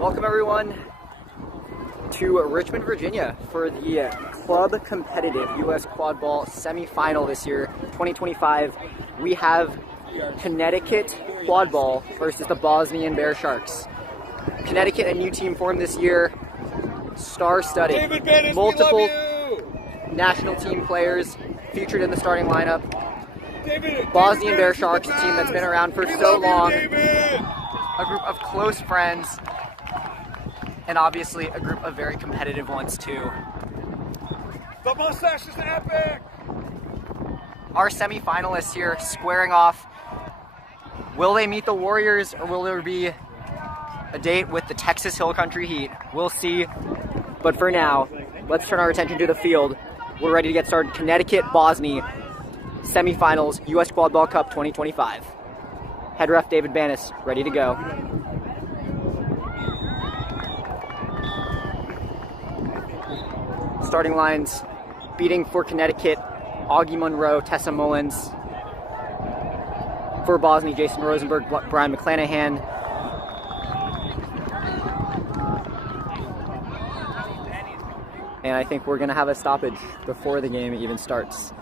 Welcome everyone to Richmond, Virginia for the club competitive U.S. Quadball semifinal this year, 2025. We have Connecticut Quadball versus the Bosnyan Bearsharks. Connecticut, a new team formed this year, star-studded, multiple national team players featured in the starting lineup. Bosnyan Bearsharks, a team that's been around for so long, a group of close friends, and obviously a group of very competitive ones too. The mustache is epic! Our semi-finalists here squaring off. Will they meet the Warriors, or will there be a date with the Texas Hill Country Heat? We'll see. But for now, let's turn our attention to the field. We're ready to get started. Connecticut, Bosnia, semifinals, U.S. Quadball Cup 2025. Head ref David Banis, ready to go. Starting lines, beating for Connecticut, Augie Monroe, Tessa Mullins. For Bosnia, Jason Rosenberg, Brian McClanahan. And I think we're going to have a stoppage before the game even starts.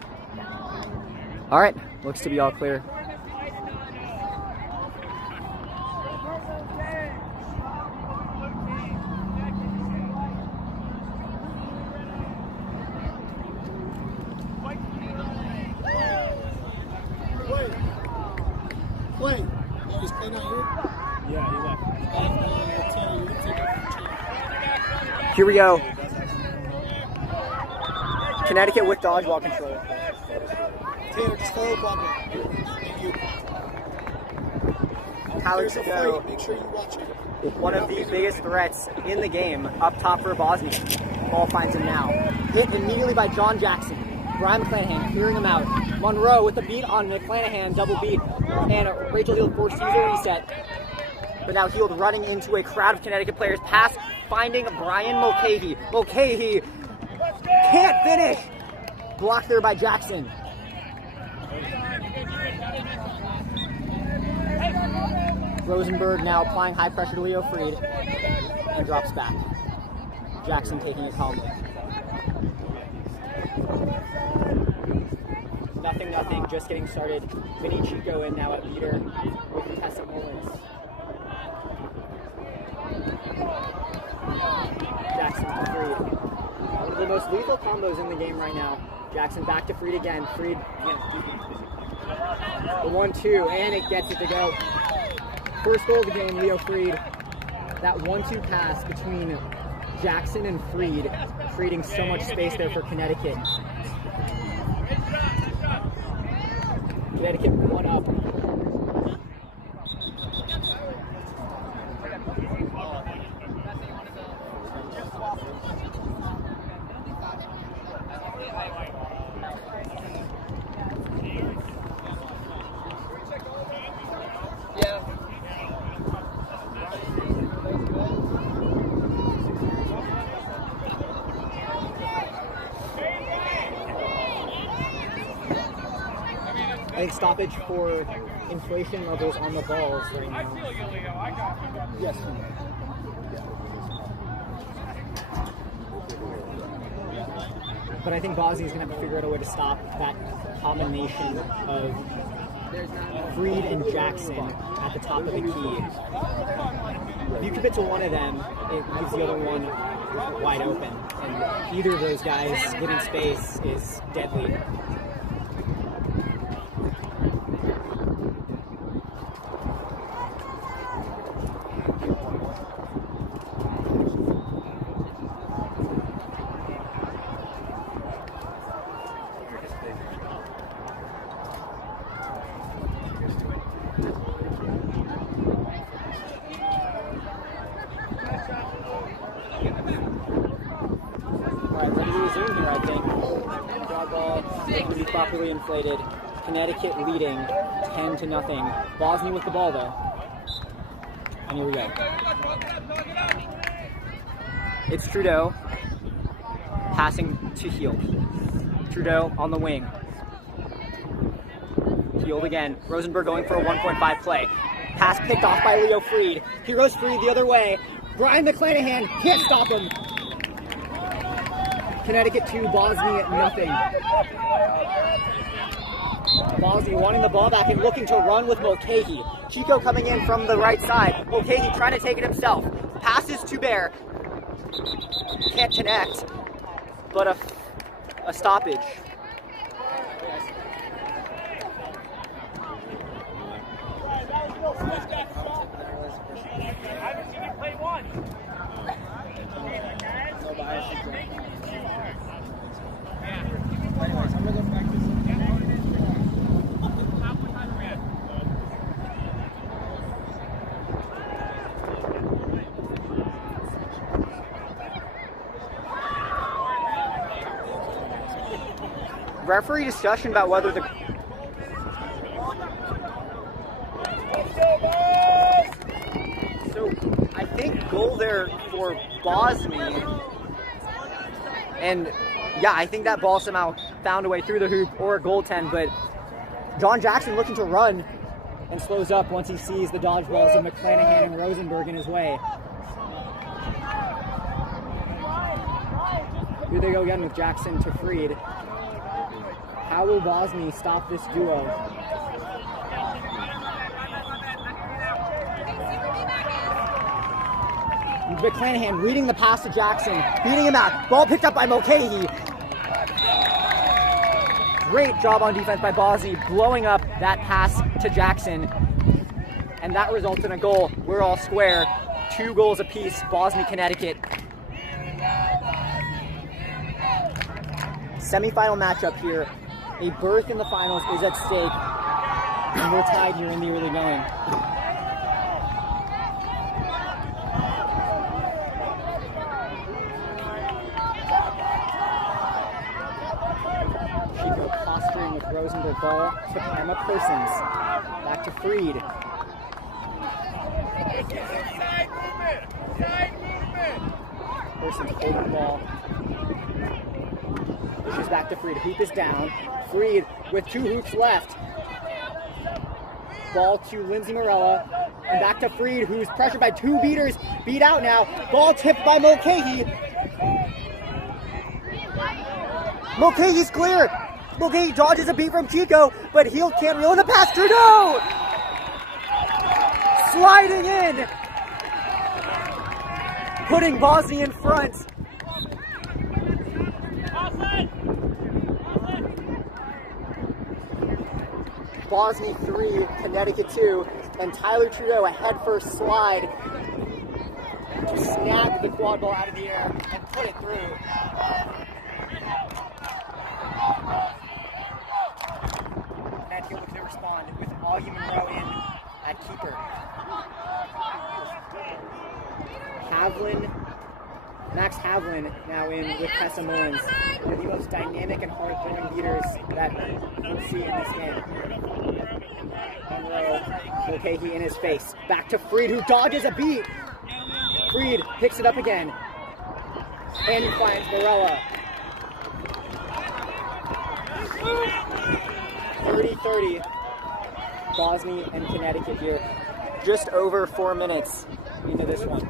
All right, looks to be all clear. Play. Oh, he's playing out here? Yeah, he left. Here we go. Connecticut with dodgeball control. Taylor, just follow ball. Tyler Trudeau, Make sure you watch it. one of the biggest threats in the game, up top for Bosnia. Ball finds him now. Hit immediately by John Jackson. Brian McClanahan clearing him out. Monroe with the beat on McClanahan, double beat. And Rachel Heald forces a reset. But now Heald running into a crowd of Connecticut players. Pass finding Brian Mulcahy. Mulcahy can't finish. Blocked there by Jackson. Rosenberg now applying high pressure to Leo Freed and drops back. Jackson taking it calmly. Nothing, just getting started. Vinny Chico in now at leader with Tessa Mullins. Jackson to Freed. One of the most lethal combos in the game right now. Jackson back to Freed again. Freed, the 1-2, and it gets it to go. First goal of the game, Leo Freed. That 1-2 pass between Jackson and Freed, creating so much space there for Connecticut. Connecticut 1 up. I think stoppage for inflation levels on the balls right now. Yes. But I think Bosnia's going to have to figure out a way to stop that combination of Freed and Jackson at the top of the key. If you commit to one of them, it leaves the other one wide open. And either of those guys getting space is deadly. Alright, ready to resume here, I think. Quadball going to be properly inflated. Connecticut leading 10-0. Bosnia with the ball, though. And here we go. It's Trudeau passing to Heald. Trudeau on the wing. Heald again. Rosenberg going for a 1.5 play. Pass picked off by Leo Freed. Here goes Freed the other way. Brian McClanahan can't stop him. Connecticut 2, Bosnia nothing. Bosnia wanting the ball back and looking to run with Mulcahy. Chico coming in from the right side. Mulcahy trying to take it himself. Passes to Bear. Can't connect, but a stoppage. Referee discussion about whether the I think goal there for Bosnia, and yeah, I think that ball somehow found a way through the hoop or a goaltend, but John Jackson looking to run and slows up once he sees the dodgeballs of McClanahan and Rosenberg in his way. Here they go again with Jackson to Freed. How will Bosnia stop this duo? McClanahan reading the pass to Jackson, beating him out. Ball picked up by Mulcahy. Great job on defense by Bosnia, blowing up that pass to Jackson. And that results in a goal. We're all square. 2 goals apiece, Bosnia, Connecticut. Semi-final matchup here. A berth in the finals is at stake. And we're tied here in the early going. Chico posturing with Rosenberg, ball to Emma Persons. Back to Freed. Persons holding the ball. Pushes back to Freed. Hoop is down. Freed with 2 hoops left. Ball to Lindsay Morella. And back to Freed, who's pressured by 2 beaters. Beat out now. Ball tipped by Mulcahy. Mulcahy's clear. Mulcahy dodges a beat from Chico, but Heel can't reel in the pass. Trudeau! Sliding in. Putting Bosnia in front. Bosnia 3, Connecticut 2, and Tyler Trudeau a head-first slide to snag the quad ball out of the air and put it through. Connecticut looking to respond with Augie Monroe in at keeper. Max Havlin now in with Tessa Mullins. One of the most dynamic and hard-throwing beaters that we'll see in this game. Monroe, Mulcahy in his face. Back to Freed, who dodges a beat. Freed picks it up again. And he finds Morella. 30-30. Bosnia and Connecticut here. Just over 4 minutes into this one.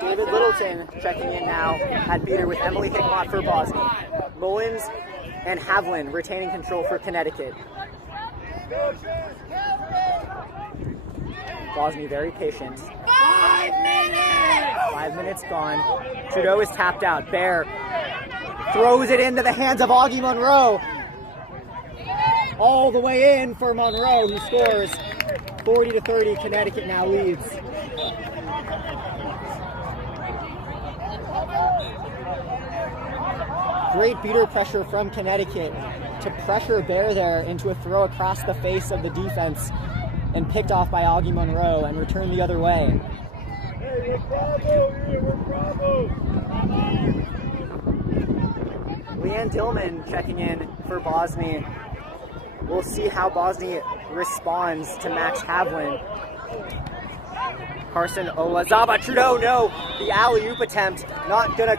David Littleton checking in now at beater with Emily Hickmott for Bosnia. Mullins and Havlin retaining control for Connecticut. Bosnia very patient. 5 minutes! 5 minutes gone. Trudeau is tapped out. Bear throws it into the hands of Augie Monroe. All the way in for Monroe, who scores. 40-30, Connecticut now leads. Great beater pressure from Connecticut to pressure Bear there into a throw across the face of the defense and picked off by Augie Monroe and returned the other way. Hey, we're Bravo here, we're Bravo! Leanne Dillman checking in for Bosnia. We'll see how Bosnia responds to Max Havlin. Carson Olazaba, Trudeau, no! The alley-oop attempt, not gonna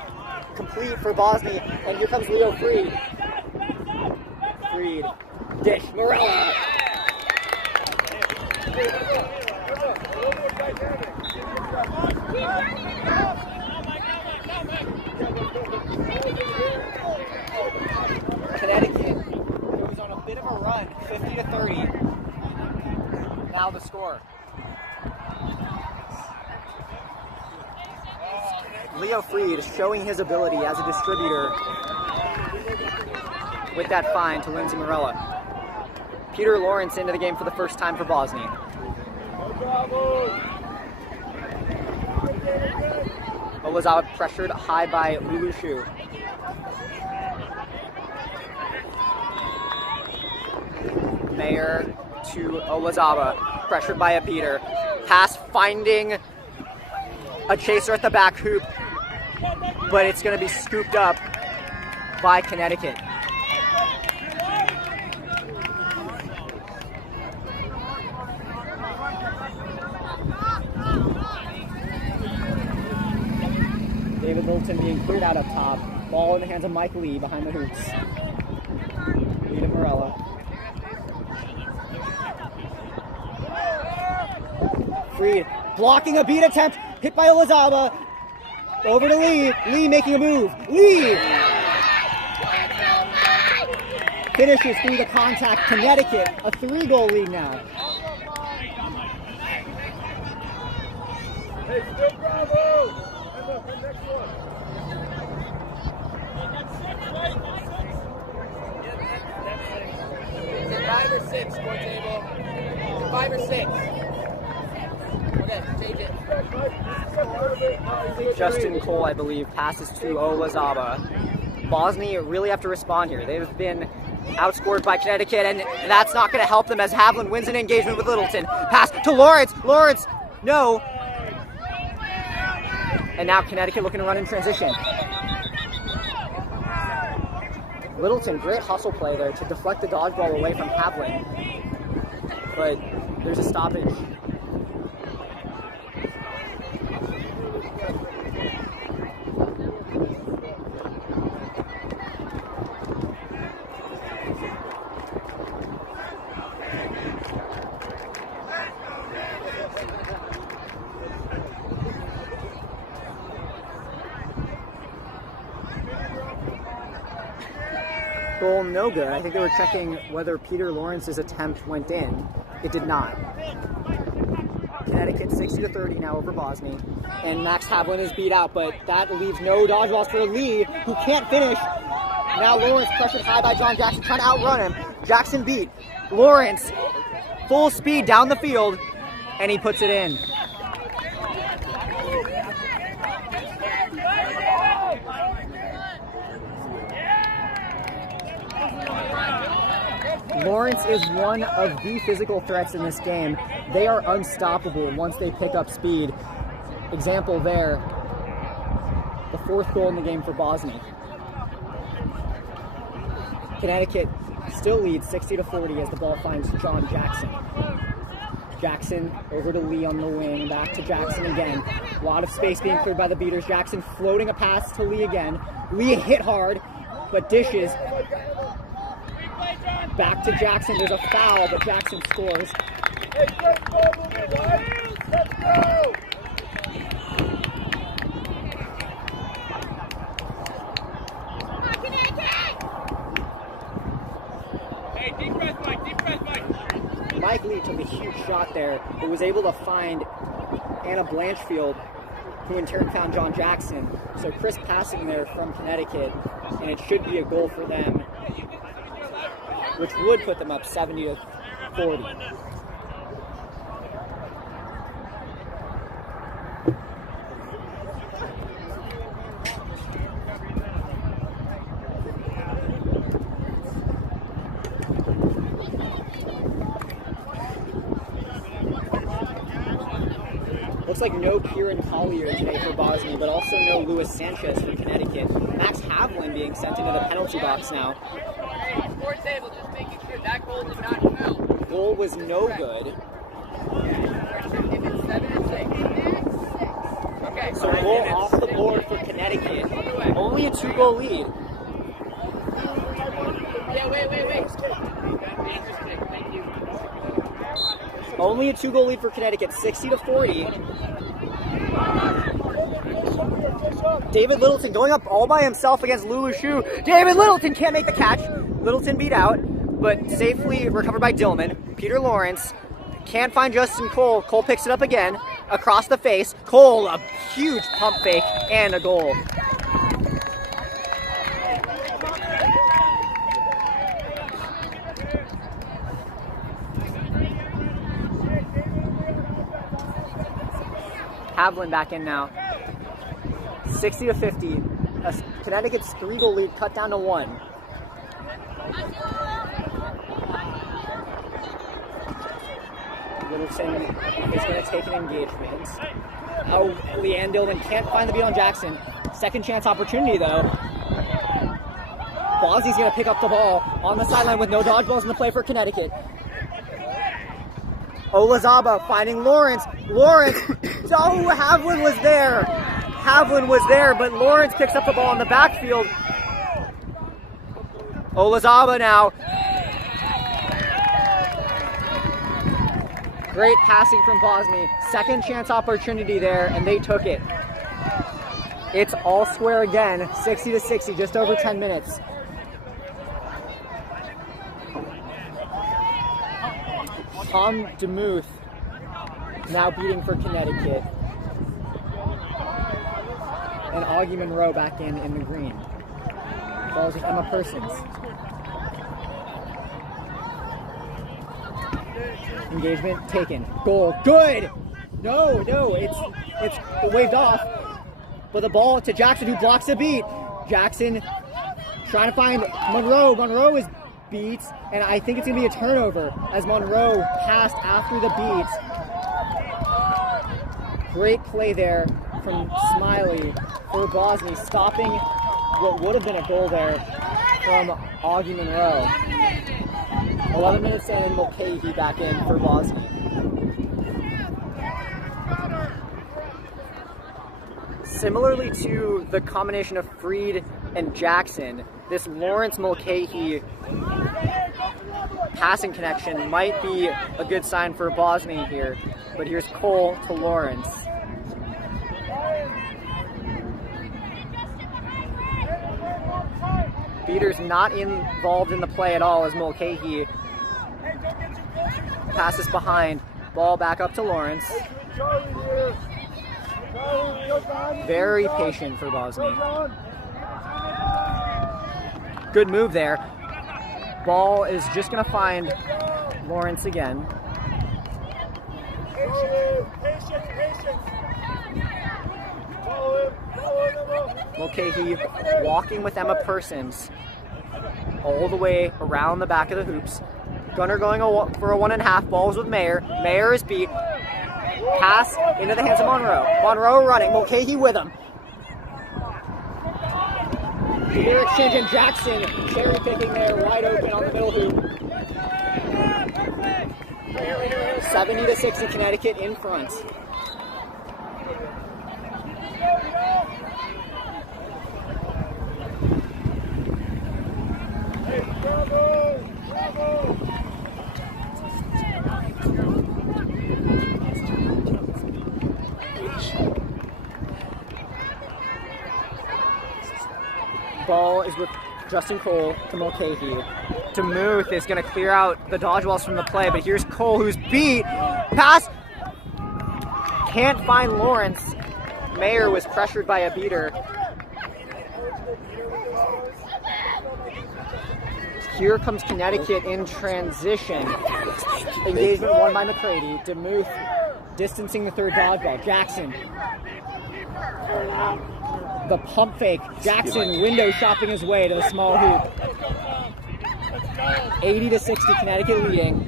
complete for Bosnia, and here comes Leo Freed. Freed Dish, Morella. Connecticut goes on a bit of a run, 50-30. Now the score. Leo Freed showing his ability as a distributor with that find to Lindsay Morella. Peter Lawrence into the game for the first time for Bosnyan. Olazawa pressured high by Lulu Shu. Mayer to Olazawa, pressured by a Peter. Pass finding a chaser at the back hoop, but it's going to be scooped up by Connecticut. David Littleton being cleared out up top. Ball in the hands of Mike Lee behind the hoops. Lee to Morella. Freed blocking a beat attempt. Hit by Olazawa. Over to Lee. Lee making a move. Lee! Finishes through the contact. Connecticut, a 3-goal lead now. Hey, still Bravo! And the next one. 5 or 6, score table. 5 or 6. Okay, change it. Justin Cole, I believe, passes to Olazawa. Bosnia really have to respond here. They've been outscored by Connecticut, and that's not going to help them as Havlin wins an engagement with Littleton. Pass to Lawrence. Lawrence, no. And now Connecticut looking to run in transition. Littleton, great hustle play there to deflect the dodgeball away from Havlin. But there's a stoppage. Goal no good. I think they were checking whether Peter Lawrence's attempt went in. It did not. Connecticut 60-30 now over Bosnia. And Max Havlin is beat out, but that leaves no dodgeballs for Lee, who can't finish. Now Lawrence pressured high by John Jackson, trying to outrun him. Jackson beat. Lawrence, full speed down the field, and he puts it in. Lawrence is one of the physical threats in this game. They are unstoppable once they pick up speed. Example there, the 4th goal in the game for Bosnia. Connecticut still leads 60-40 as the ball finds John Jackson. Jackson over to Lee on the wing, back to Jackson again. A lot of space being cleared by the beaters. Jackson floating a pass to Lee again. Lee hit hard, but dishes. Back to Jackson, there's a foul, but Jackson scores. Hey, let's go! Let's go! Hey, deep press, Mike. Mike Lee took a huge shot there, but was able to find Anna Blanchfield, who in turn found John Jackson. So crisp passing there from Connecticut, and it should be a goal for them, which would put them up 70-40. Looks like no Kieran Collier today for Bosnia, but also no Luis Sanchez for Connecticut. Max Havlin being sent into the penalty box now. Score table, just making sure that goal did not count. Goal was no good. If it's 7 or 6. Okay. So goal off the board for Connecticut. Only a 2-goal lead. Yeah, wait. Only a 2-goal lead for Connecticut, 60-40. David Littleton going up all by himself against Lulu Shu. David Littleton can't make the catch. Littleton beat out, but safely recovered by Dillman. Peter Lawrence can't find Justin Cole. Cole picks it up again, across the face. Cole, a huge pump fake and a goal. Havlin back in now. 60-50. Connecticut's 3-goal lead cut down to 1. Littleton is going to take an engagement. Oh, Leanne Dillman can't find the beat on Jackson. Second chance opportunity though. Bosny's going to pick up the ball on the sideline with no dodgeballs in the play for Connecticut. Olazaba finding Lawrence. Lawrence, oh, Havlin was there. Havlin was there, but Lawrence picks up the ball in the backfield. Olazaba now. Great passing from Bosny. Second chance opportunity there, and they took it. It's all square again, 60-60, just over 10 minutes. Tom DeMuth now beating for Connecticut. And Augie Monroe back in the green. Balls with Emma Persons. Engagement taken. Goal. Good! No, it's waved off. But the ball to Jackson, who blocks a beat. Jackson trying to find Monroe. Monroe is beat, and I think it's going to be a turnover as Monroe passed after the beat. Great play there from Smiley for Bosny, stopping what would have been a goal there from Augie Monroe. 11 minutes in, Mulcahy back in for Bosny. Similarly to the combination of Freed and Jackson, this Lawrence Mulcahy passing connection might be a good sign for Bosny here. But here's Cole to Lawrence. Beater's not involved in the play at all as Mulcahy passes behind. Ball back up to Lawrence. Very patient for Bosny. Good move there. Ball is just going to find Lawrence again. Mulcahy walking with Emma Persons all the way around the back of the hoops. Gunner going for a 1.5. Balls with Mayer. Mayer is beat. Pass into the hands of Monroe. Monroe running. Mulcahy with him. Clear exchange, and Jackson cherry picking there, wide open on the middle hoop. 70-60, Connecticut in front. Ball is with Justin Cole to Mulcahy. DeMuth is going to clear out the dodgeballs from the play, but here's Cole, who's beat. Pass! Can't find Lawrence. Mayer was pressured by a beater. Here comes Connecticut in transition. Engagement won by McCready. DeMuth distancing the third dodgeball. Jackson. The pump fake. Jackson window shopping his way to the small hoop. 80-60, Connecticut leading.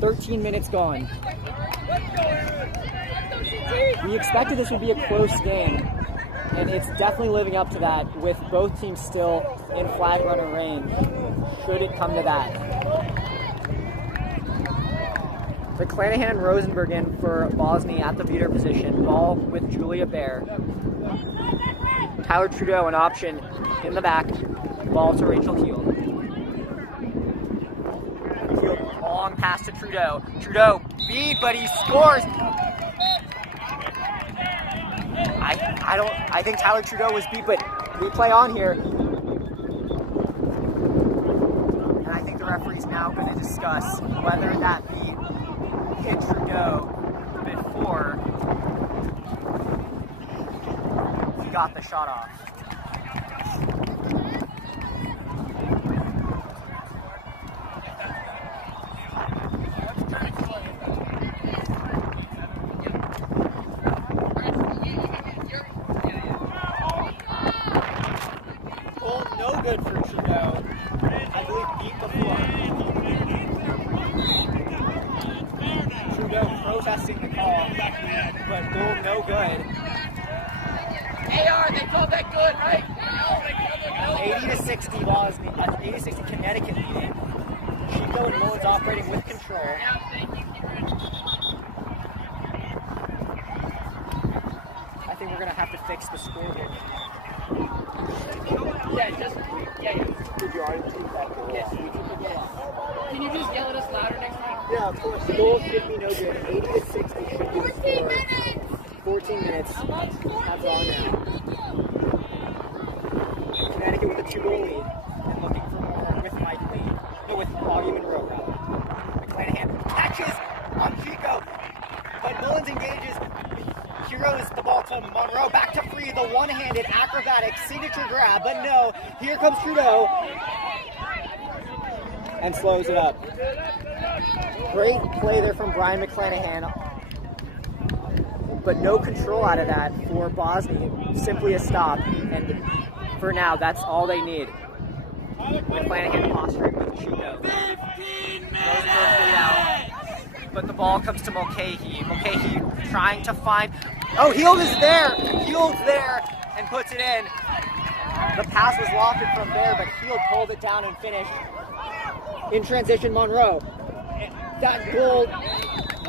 13 minutes gone. We expected this would be a close game, and it's definitely living up to that with both teams still in flag runner range, should it come to that. The Clanahan and Rosenberg in for Bosny at the beater position. Ball with Julia Bear. Tyler Trudeau, an option in the back. Ball to Rachel Heald. Heald long pass to Trudeau. Trudeau beat, but he scores. I think Tyler Trudeau was beat, but we play on here. And I think the referee's now going to discuss whether that beat hit Trudeau before he got the shot off. No good for Trudeau. I believe beat the floor. Trudeau protesting the call, but goal no good. AR, they called that good, right? 80-60 Bosnyan, 80-60 Connecticut leading. Chico and Mullins operating with control. I think we're gonna have to fix the scoreboard. Yeah. Did you already take that goal? Yes, we took the goal off. Can you just yell at us louder next time? Yeah, of course. The goal should be no good. 80-60 should be the score. 14 minutes. That's all now. Connecticut with a 2-goal lead and looking for more with Mike Lee. No, with Augie Monroe, rather. McClanahan catches on Chico, but Mullins engages. Heroes the ball to Monroe, back to Free, the one-handed acrobatic signature grab, but no, here comes Trudeau and slows it up. Great play there from Brian McClanahan, but no control out of that for Bosnyan, simply a stop, and for now, that's all they need. McClanahan posturing with Chico. Rosenberg lead out. But the ball comes to Mulcahy. Mulcahy trying to find... Oh, Heald is there! Heald's there and puts it in. The pass was lofted from there, but Heald pulled it down and finished. In transition, Monroe. That goal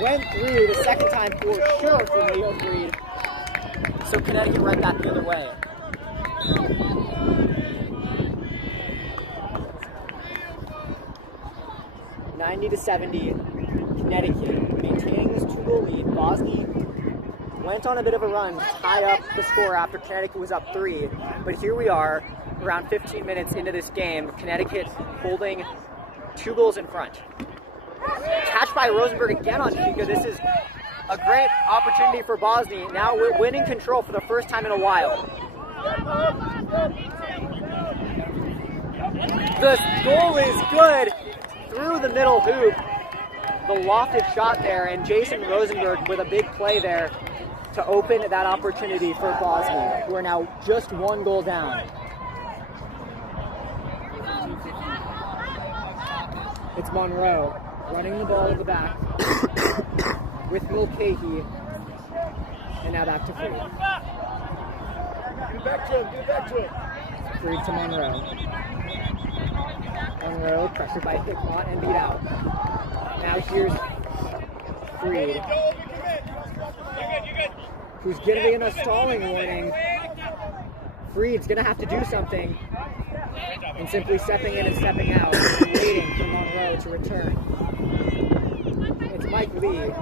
went through the second time for sure for Leo Freed. So Connecticut read that the other way. (90-70). Connecticut maintaining this 2-goal lead. Bosnyan went on a bit of a run to tie up the score after Connecticut was up 3. But here we are, around 15 minutes into this game. Connecticut holding 2 goals in front. Catch by Rosenberg again on Chico. This is a great opportunity for Bosnyan. Now we're winning control for the first time in a while. The goal is good through the middle hoop. The lofted shot there, and Jason Rosenberg with a big play there to open that opportunity for Bosnyan, who are now just 1 goal down. It's Monroe running the ball to the back with Mulcahy, and now back to Freed. Get back to him. Freed to Monroe. Monroe pressured by Hickmott and beat out. Now here's Freed, who's giving a stalling warning. Freed's gonna have to do something, and simply stepping in and stepping out, waiting for Monroe to return. It's Mike Lee in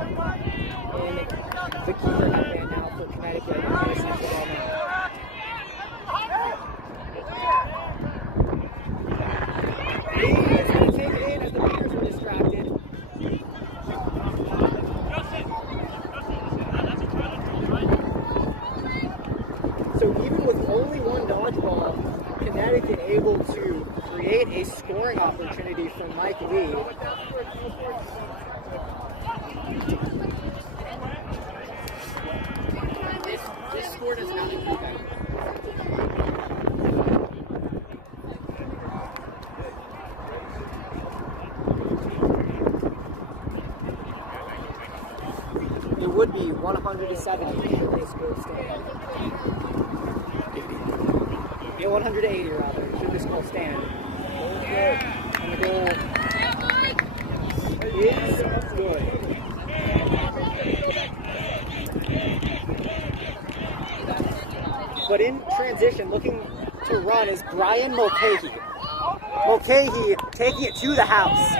the keeper headband now for Connecticut. Gonna snap the ball now. Lee is gonna take it in as the Bears were distracted. So even with only 1 dodgeball, Connecticut able to create a scoring opportunity for Mike Lee. This score does not improve. It would be 170 should this goal stand. Yeah, 180 rather, should this goal stand. And the goal is good. But in transition, looking to run is Brian Mulcahy. Mulcahy taking it to the house.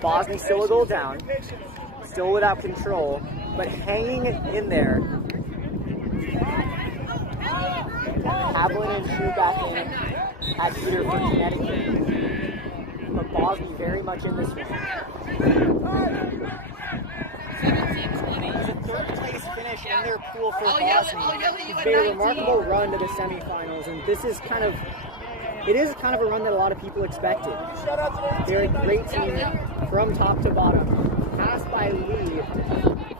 Bosnia still a goal down, still without control, but hanging in there. Havlin and Shu back in at Peter for Connecticut. But Bosnia very much in this one. 17-20. It's a third place finish in their pool for I'll yell Bosnia. at you It's at made a 19. remarkable run to the semifinals, and this is kind of a run that a lot of people expected. They're a great team from top to bottom. Pass by Lee,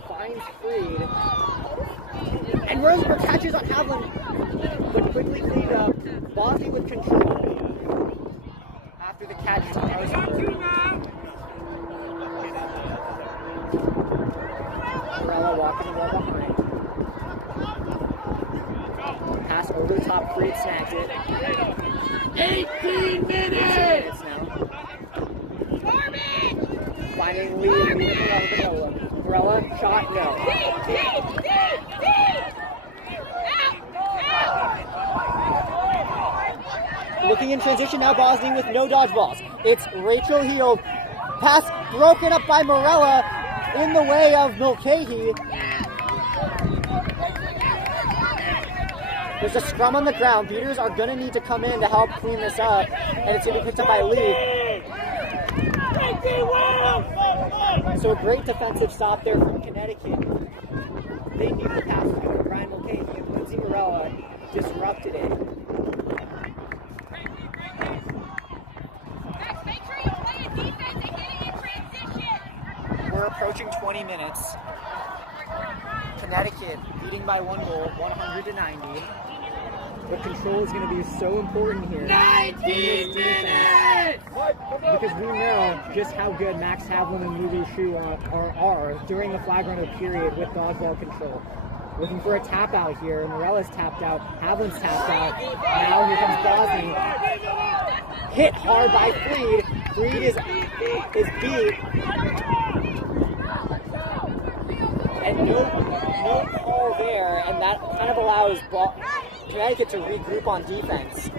finds Freed, and Rosenberg catches on Havlin, but quickly cleaned up. Bosnia with control after the catch to Rosenberg. Morella walking the ball behind. Pass over the top, Freed snags it. 18 minutes! Now. Finding Lee, Morella. Morella, shot, no. Looking in transition now, Bosnia with no dodgeballs. It's Rachel Heald. Pass broken up by Morella in the way of Mulcahy. There's a scrum on the ground. Beaters are going to need to come in to help clean this up, and it's going to be picked up by Lee. So a great defensive stop there from Connecticut. They knew the pass was going to Brian Mulcahy, and Lindsay Morella disrupted it. Make sure you play a defense and get it in transition. We're approaching 20 minutes. Connecticut leading by 1 goal, 100-90. But control is going to be so important here. 19 minutes! Because we know just how good Max Havlin and Lulu Shu are during the flag runner period with dodgeball control. Looking for a tap out here. Morella's tapped out. Havlin's tapped out. Now here comes Bosnia. Hit hard by Freed. Freed is beat. And no call there, and that kind of allows Connecticut to regroup on defense.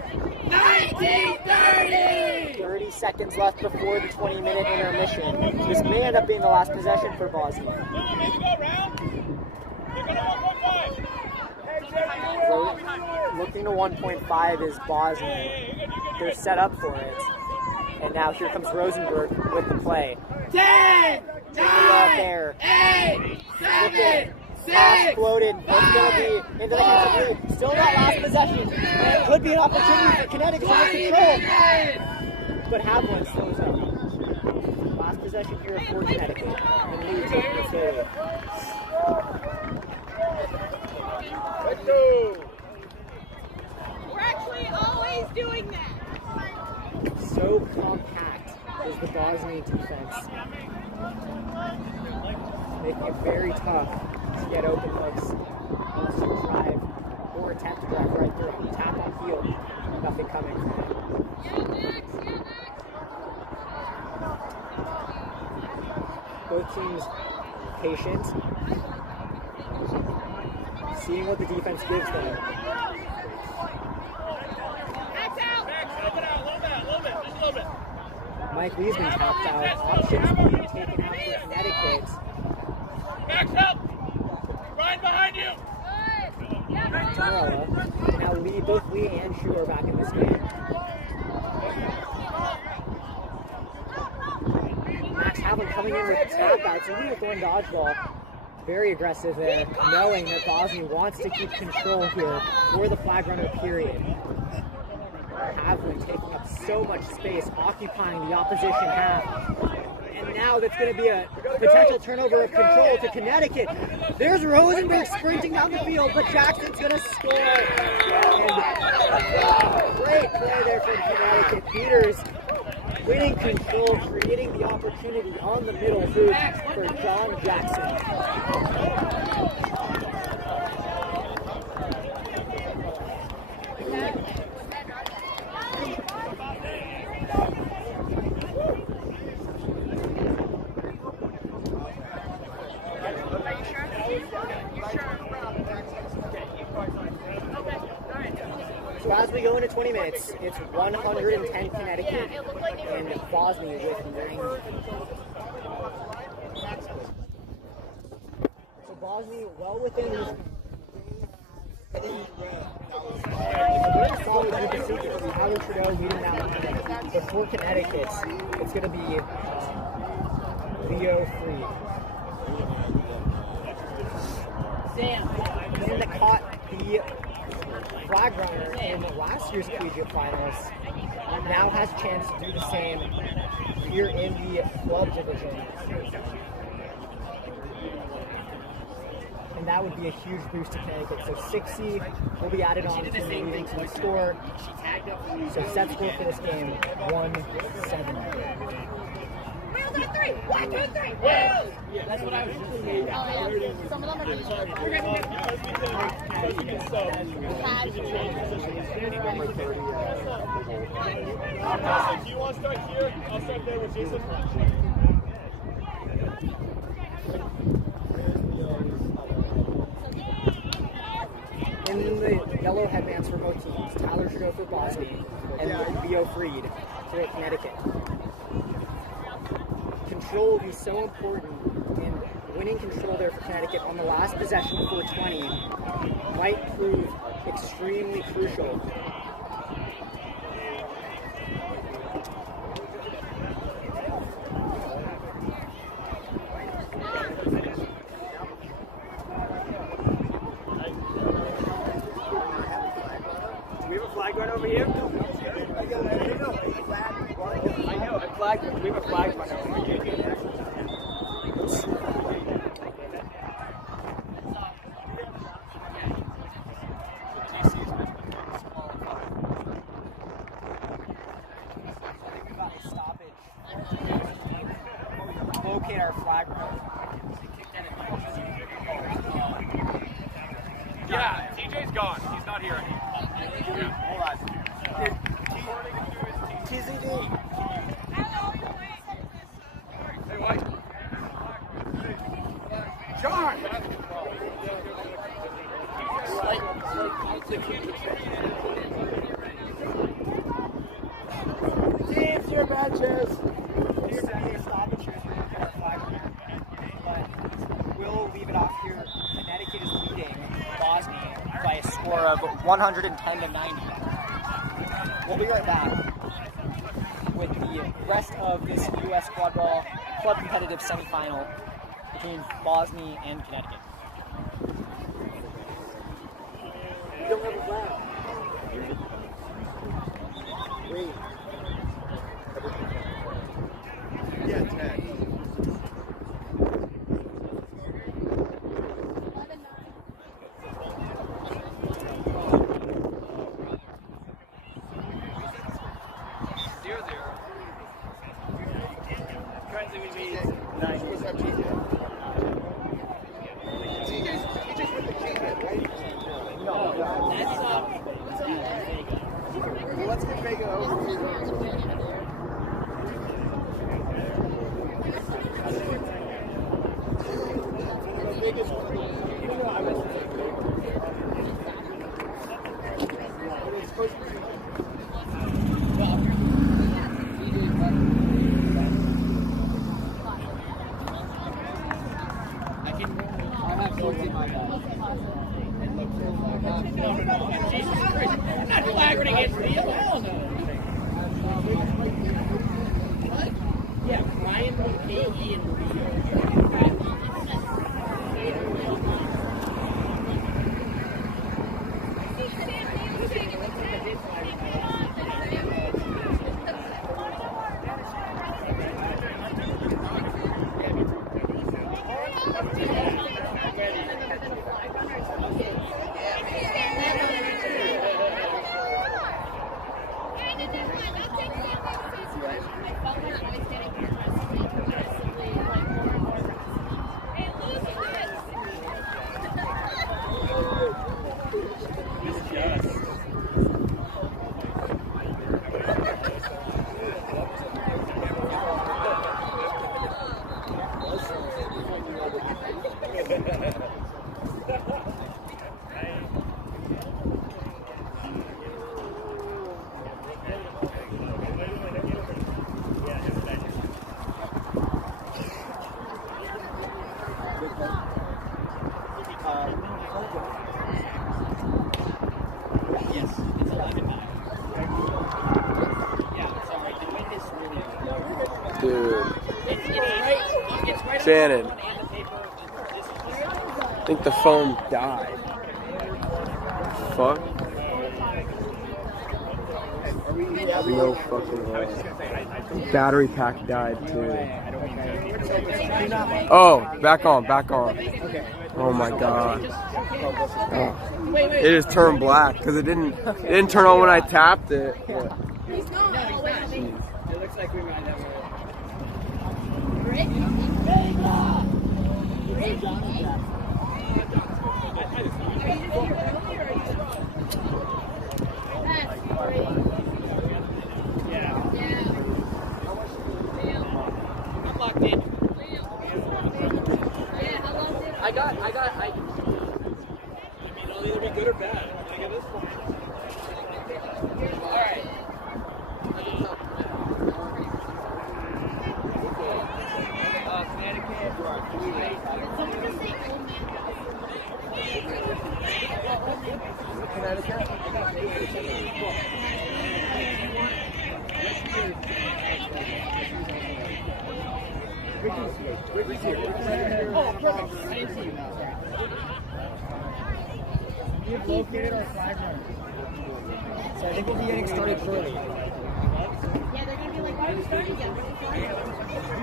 19:30! 30 seconds left before the 20-minute intermission. This may end up being the last possession for Bosnia. Looking to 1.5 is Bosnia. They're set up for it. And now here comes Rosenberg with the play. 10, 9, there. 8, 7, Pass 6. floated. It's going to be into the hands of Lee. Still not last possession. And it could be an opportunity for Connecticut to take control. But Havlin slows up. Last possession here for Connecticut. And Lee taking the save. Let's go. We're actually always doing that. So compact is the Bosnia defense. Making it very tough to get open looks unless you drive or attempt to drive right through it. Tap on heel, nothing coming from it. Both teams patient, seeing what the defense gives them. Mike Leesman tapped out. Options being taken out for Connecticut. Max, help! Ryan behind you! Morella. Now both Lee and Shu are back in this game. Max Havlin coming in with tap outs, even with one dodgeball. Very aggressive there, knowing that Bosnia wants to keep control here for the flag runner period. Havlin taking up so much space, occupying the opposition half. And now that's going to be a potential turnover of control to Connecticut. There's Rosenberg sprinting down the field, but Jackson's going to score. And great play there from Connecticut. Peters winning control, creating the opportunity on the middle hoop for John Jackson. So as we go into 20 minutes, it's 110 Connecticut and Bosnia with 90. Bosnia well within his Tyler Trudeau leading that line. But for Connecticut, it's going to be Leo Freed. Sam. And that caught the flag runner in last year's collegiate finals now has a chance to do the same here in the club division. And that would be a huge boost to Connecticut. So 60 will be added on to the leading team score. So set score for this game, 1-7. Wheels on 3. 1, 2, 3. Wheels! That's what I was just saying. Some of them are going to Do you want to start here? I'll start there with Jason. In the yellow headbands for both teams, Tyler Trudeau for Bosnia and Leo Freed for Connecticut. Control will be so important, and winning control there for Connecticut on the last possession before 20 might prove extremely crucial. Do we have a flag run over here? I know, a flag. We have a flag run over here. Locate our flag runner. Yeah, TJ's gone. He's not here anymore. Hold on. TZD. Hey, White. John! Teams, your matches. Here to be a stoppage here for our flag runner. But we'll leave it off here. Connecticut is leading Bosnia by a score of 110-90. We'll be right back with the rest of this U.S. Quadball club competitive semifinal between Bosnia and Connecticut. You don't have a flag. Wait. Yeah, 10. Let's get Vega over here. Vega's even though I was it's supposed to be. I have 14 my bag. No. Jesus Christ. I'm not flagging against me. Hell no. Dude. It's right Shannon. on the paper. I think the phone died. Fuck. No fucking way. Battery pack died too. Oh, back on, back on. Oh my god. Oh. It just turned black because it didn't turn on when I tapped it. But- It looks like we might have I'm locked in. I mean, it'll either be good or bad. Like at this point. All right. We've located our flag runner. So I think we'll be getting started shortly. Yeah, they're gonna be like, why are we starting again?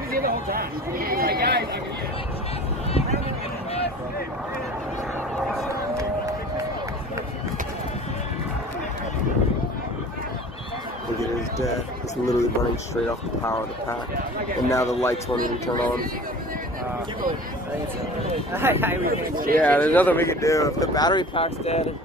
We did the whole time. My guys, Look at his dad. It's literally running straight off the power of the pack. And now the lights won't even turn on. Yeah, there's nothing we can do. If the battery pack's dead,